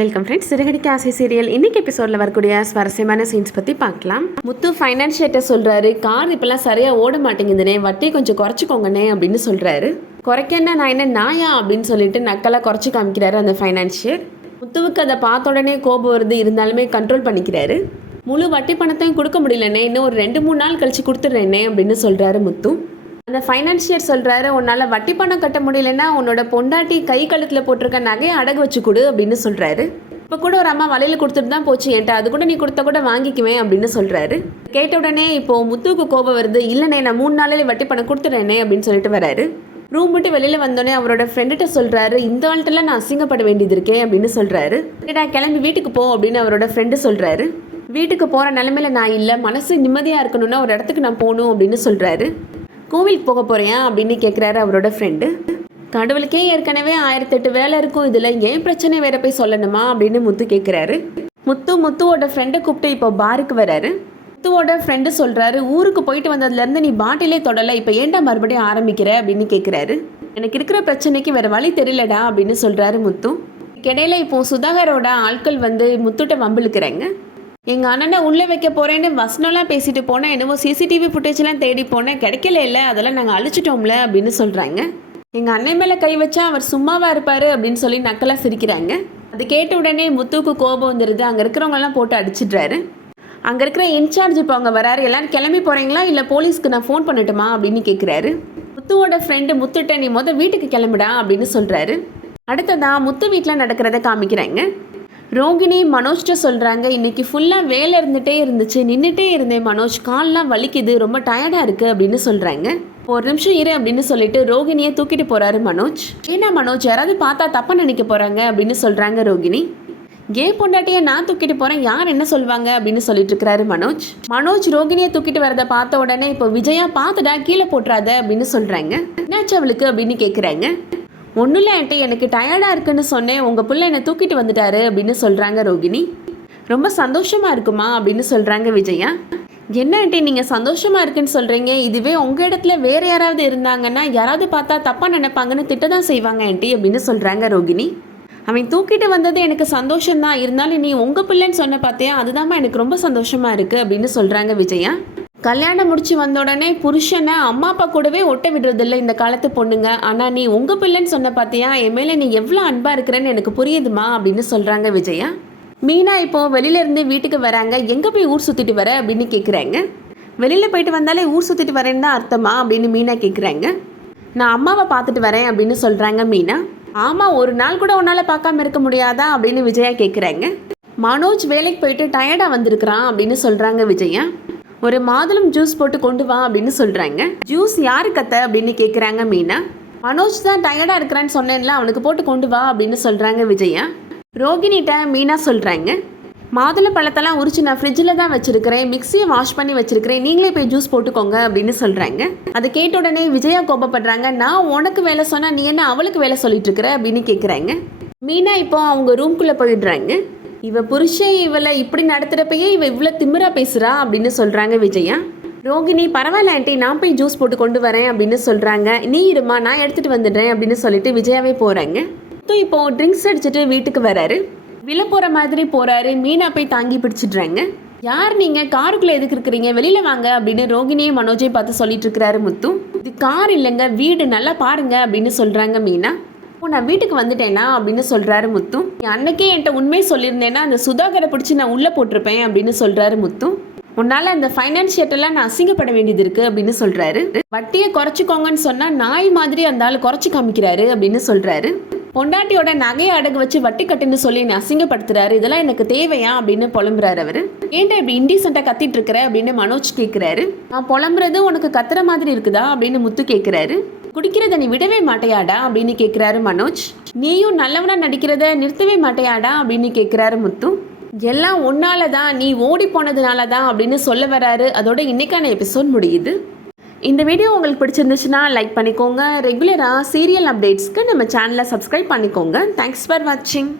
Welcome friends. சிறுகடிக்க ஆசை serial இன்னைக்கு எபிசோடில் வரக்கூடிய சுவாரஸ்யமான சீன்ஸ் பற்றி பார்க்கலாம். முத்து ஃபைனான்ஷியர்ட்ட சொல்கிறாரு, கார் இப்போல்லாம் சரியாக ஓட மாட்டேங்குதுனே, வட்டி கொஞ்சம் குறைச்சிக்கோங்கண்ணே அப்படின்னு சொல்கிறாரு. குறைக்கன்னா நான் என்ன நாயா அப்படின்னு சொல்லிட்டு நக்கலாக குறைச்சி காமிக்கிறாரு அந்த ஃபைனான்ஷியர். முத்துவுக்கு அதை பார்த்த உடனே கோபம் வருது, இருந்தாலுமே கண்ட்ரோல் பண்ணிக்கிறாரு. முழு வட்டி பணத்தையும் கொடுக்க முடியலண்ணே, இன்னும் ஒரு 2-3 நாள் கழிச்சு கொடுத்துட்றேன்னே அப்படின்னு சொல்கிறாரு முத்து. அந்த ஃபைனான்ஷியர் சொல்கிறாரு, உன்னால் வட்டி பணம் கட்ட முடியலன்னா உன்னோட பொண்டாட்டி கை கழுத்தில் போட்டிருக்க நகையை அடகு வச்சு கொடு அப்படின்னு சொல்கிறாரு. இப்போ கூட ஒரு அம்மா வலையில் கொடுத்துட்டு தான் போச்சு என்கிட்ட, அது கூட நீ கொடுத்த கூட வாங்கிக்குவேன் அப்படின்னு சொல்கிறாரு. கேட்ட உடனே இப்போது முத்துவுக்கு கோபம் வருது. இல்லைண்ணே, நான் 3 நாளில் வட்டி பணம் கொடுத்துட்றேனே அப்படின்னு சொல்லிட்டு வராரு. ரூம் விட்டு வெளியில் வந்தோடனே அவரோட ஃப்ரெண்டுகிட்ட சொல்கிறாரு, இந்த வாழ்க்கையில் நான் அசிங்கப்பட வேண்டியது இருக்கே அப்படின்னு சொல்கிறாரு. ஏடா கிளம்பி வீட்டுக்கு போ அப்படின்னு அவரோட ஃப்ரெண்டு சொல்கிறாரு. வீட்டுக்கு போகிற நிலமையில நான் இல்லை, மனசு நிம்மதியாக இருக்கணும்னா ஒரு இடத்துக்கு நான் போகணும் அப்படின்னு சொல்கிறாரு. கோவிலுக்கு போக போறியா அப்படின்னு கேட்குறாரு அவரோட ஃப்ரெண்டு. கடவுளுக்கே ஏற்கனவே 1008 வேலை இருக்கும், இதில் ஏன் பிரச்சனை வேற போய் சொல்லணுமா அப்படின்னு முத்து கேட்குறாரு. முத்துவோட ஃப்ரெண்டை கூப்பிட்டு இப்போ பாருக்கு வராரு. முத்துவோட ஃப்ரெண்டு சொல்கிறாரு, ஊருக்கு போயிட்டு வந்ததுலேருந்து நீ பாட்டிலே தொடலை, இப்போ ஏன்டா மறுபடியும் ஆரம்பிக்கிற அப்படின்னு கேட்குறாரு. எனக்கு இருக்கிற பிரச்சனைக்கு வேறு வழி தெரியலடா அப்படின்னு சொல்கிறாரு முத்து. இடையில இப்போ சுதாகரோட ஆட்கள் வந்து முத்துட்ட வம்பிழுக்கிறாங்க. எங்கள் அண்ணனை உள்ளே வைக்க போகிறேன்னு வசனம்லாம் பேசிட்டு போனேன், என்னவோ சிசிடிவி ஃபுட்டேஜ்லாம் தேடி போனேன், கிடைக்கல இல்லை, அதெல்லாம் நாங்கள் அழிச்சிட்டோம்ல அப்படின்னு சொல்கிறாங்க. எங்கள் அண்ணன் மேலே கை வச்சா அவர் சும்மாவாக இருப்பார் அப்படின்னு சொல்லி நக்கலாக சிரிக்கிறாங்க. அது கேட்ட உடனே முத்துவுக்கு கோபம் வந்துடுது. அங்கே இருக்கிறவங்கலாம் போட்டு அடிச்சிடுறாரு. அங்கே இருக்கிற இன்சார்ஜ் இப்போ அவங்க வராரு. எல்லோரும் கிளம்பி போகிறீங்களா இல்லை போலீஸ்க்கு நான் ஃபோன் பண்ணட்டுமா அப்படின்னு கேட்குறாரு. முத்துவோட ஃப்ரெண்டு முத்துட்ட நீ வீட்டுக்கு கிளம்பிடா அப்படின்னு சொல்கிறாரு. அடுத்ததான் முத்து வீட்டில் நடக்கிறத காமிக்கிறாங்க. ரோகிணி மனோஜ்கிட்ட சொல்கிறாங்க, இன்றைக்கி ஃபுல்லாக வேலை இருந்துகிட்டே இருந்துச்சு, நின்றுட்டே இருந்தேன் மனோஜ், கால்லாம் வலிக்குது, ரொம்ப டயர்டாக இருக்குது அப்படின்னு சொல்கிறாங்க. ஒரு நிமிஷம் இரு அப்படின்னு சொல்லிட்டு ரோகிணியை தூக்கிட்டு போகிறாரு மனோஜ். ஏன்னா மனோஜ், யாராவது பார்த்தா தப்பாக நினைக்க போகிறாங்க அப்படின்னு சொல்கிறாங்க ரோகிணி. ஏன் பொண்டாட்டியை நான் தூக்கிட்டு போகிறேன், யார் என்ன சொல்லுவாங்க அப்படின்னு சொல்லிட்டு இருக்கிறாரு மனோஜ் ரோகிணியை தூக்கிட்டு வரதை பார்த்த உடனே இப்போ விஜயா பார்த்துடா, கீழே போட்டுறாத அப்படின்னு சொல்கிறாங்க. என்னாச்சு அவளுக்கு அப்படின்னு கேட்குறாங்க. ஒன்றும் இல்லை ஆண்டி, எனக்கு டயர்டாக இருக்குன்னு சொன்னேன், உங்கள் பிள்ளை என்னை தூக்கிட்டு வந்துட்டாரு அப்படின்னு சொல்கிறாங்க ரோகிணி. ரொம்ப சந்தோஷமாக இருக்குமா அப்படின்னு சொல்கிறாங்க விஜயா. என்ன ஆண்டி நீங்கள் சந்தோஷமாக இருக்குன்னு சொல்கிறீங்க, இதுவே உங்கள் இடத்துல வேறு யாராவது இருந்தாங்கன்னா யாராவது பார்த்தா தப்பாக நினைப்பாங்கன்னு திட்ட தான் செய்வாங்க ஆண்டி அப்படின்னு சொல்கிறாங்க ரோகிணி. அவன் தூக்கிட்டு வந்தது எனக்கு சந்தோஷம்தான், இருந்தாலும் நீ உங்கள் பிள்ளைன்னு சொன்ன பார்த்தியா, அதுதான்மா எனக்கு ரொம்ப சந்தோஷமாக இருக்குது அப்படின்னு சொல்கிறாங்க விஜயா. கல்யாணம் முடிச்சு வந்த உடனே புருஷனை அம்மா அப்பா கூடவே ஒட்ட விடுறதில்ல இந்த காலத்து பொண்ணுங்க, ஆனால் நீ உங்கள் பிள்ளைன்னு சொன்ன பார்த்தியா, என் மேலே நீ எவ்வளோ அன்பாக இருக்கிறேன்னு எனக்கு புரியுதுமா அப்படின்னு சொல்கிறாங்க விஜயா. மீனா இப்போது வெளியிலேருந்து வீட்டுக்கு வராங்க. எங்கே போய் ஊர் சுற்றிட்டு வர அப்படின்னு கேட்குறாங்க. வெளியில் போயிட்டு வந்தாலே ஊர் சுற்றிட்டு வரேன்னு தான் அர்த்தமா அப்படின்னு மீனா கேட்குறாங்க. நான் அம்மாவை பார்த்துட்டு வரேன் அப்படின்னு சொல்கிறாங்க மீனா. ஆமாம், ஒரு நாள் கூட உன்னால் பார்க்காம இருக்க முடியாதா அப்படின்னு விஜயா கேட்குறாங்க. மனோஜ் வேலைக்கு போயிட்டு டயர்டாக வந்திருக்கிறான் அப்படின்னு சொல்கிறாங்க விஜயா. ஒரு மாதுளம் ஜூஸ் போட்டு கொண்டு வா அப்படின்னு சொல்கிறாங்க. ஜூஸ் யாரு கத்த அப்படின்னு கேட்குறாங்க மீனா. மனோஜ் தான் டயர்டாக இருக்கிறான்னு சொன்னேன்ல, அவனுக்கு போட்டு கொண்டு வா அப்படின்னு சொல்கிறாங்க விஜயா. ரோகிணிட்ட மீனா சொல்கிறாங்க, மாதுளை பழத்தெல்லாம் உரிச்சு நான் ஃப்ரிட்ஜில் தான் வச்சுருக்கிறேன், மிக்சியை வாஷ் பண்ணி வச்சுருக்கிறேன், நீங்களே போய் ஜூஸ் போட்டுக்கோங்க அப்படின்னு சொல்கிறாங்க. அதை கேட்ட உடனே விஜயா கோபப்படுறாங்க. நான் உனக்கு வேலை சொன்னால் நீ என்ன அவளுக்கு வேலை சொல்லிட்டு இருக்கிற அப்படின்னு கேட்குறாங்க. மீனா இப்போ அவங்க ரூம்குள்ளே போயிடுறாங்க. இவ புருஷன் இவளை இப்படி நடத்துகிறப்பயே இவ இவ்வளோ திமிரா பேசுகிறா அப்படின்னு சொல்கிறாங்க விஜயா. ரோகிணி பரவாயில்ல ஆண்டி, நான் போய் ஜூஸ் போட்டு கொண்டு வரேன் அப்படின்னு சொல்கிறாங்க. நீ இருமா, நான் எடுத்துகிட்டு வந்துடுறேன் அப்படின்னு சொல்லிட்டு விஜயாவே போகிறாங்க. இப்போ ட்ரிங்க்ஸ் அடிச்சுட்டு வீட்டுக்கு வராரு. விழ போகிற மாதிரி போகிறாரு. மீனா போய் தாங்கி பிடிச்சிடுறாங்க. யார் நீங்கள், காருக்குள்ளே எதுக்கு இருக்கிறீங்க, வெளியில் வாங்க அப்படின்னு ரோகிணியை மனோஜையும் பார்த்து சொல்லிட்டு இருக்கிறாரு முத்து. இது கார் இல்லைங்க, வீடு, நல்லா பாருங்க அப்படின்னு சொல்கிறாங்க மீனா. நான் வீட்டுக்கு வந்துட்டேனா அப்படின்னு சொல்கிறாரு முத்து. அன்னைக்கே என்கிட்ட உண்மையை சொல்லியிருந்தேன்னா அந்த சுதாகரை பிடிச்சி நான் உள்ளே போட்டிருப்பேன் அப்படின்னு சொல்கிறாரு முத்து. உன்னால் அந்த ஃபைனான்ஷியர்ட்டெல்லாம் நான் அசிங்கப்பட வேண்டியது இருக்குது அப்படின்னு சொல்கிறாரு. வட்டியை குறைச்சிக்கோங்கன்னு சொன்னால் நாய் மாதிரி அந்த ஆள் குறைச்சி காமிக்கிறாரு அப்படின்னு சொல்கிறாரு. பொண்டாட்டியோட நகையை அடகு வச்சு வட்டி கட்டுன்னு சொல்லி என்னை அசிங்கப்படுத்துறாரு, இதெல்லாம் எனக்கு தேவையா அப்படின்னு புலம்புறாரு அவர். ஏன்டா இப்படி இன்டீசெண்டாக கத்திட்டு இருக்கிற அப்படின்னு மனோஜ் கேட்குறாரு. நான் புலம்புறது உனக்கு கத்துற மாதிரி இருக்குதா அப்படின்னு முத்து கேட்குறாரு. குடிக்கிறத நீ விடவே மாட்டையாடா அப்படின்னு கேட்குறாரு மனோஜ். நீயும் நல்லவனா நடிக்கிறத நிறுத்தவே மாட்டையாடா அப்படின்னு கேட்குறாரு முத்து. எல்லாம் ஒன்னால தான், நீ ஓடி போனதுனால தான் அப்படின்னு சொல்ல வராரு. அதோட இன்னைக்கான எபிசோட் முடியுது. இந்த வீடியோ உங்களுக்கு பிடிச்சிருந்துச்சுன்னா லைக் பண்ணிக்கோங்க. ரெகுலராக சீரியல் அப்டேட்ஸ்க்கு நம்ம சேனலை சப்ஸ்கிரைப் பண்ணிக்கோங்க. தேங்க்ஸ் ஃபார் வாட்சிங்.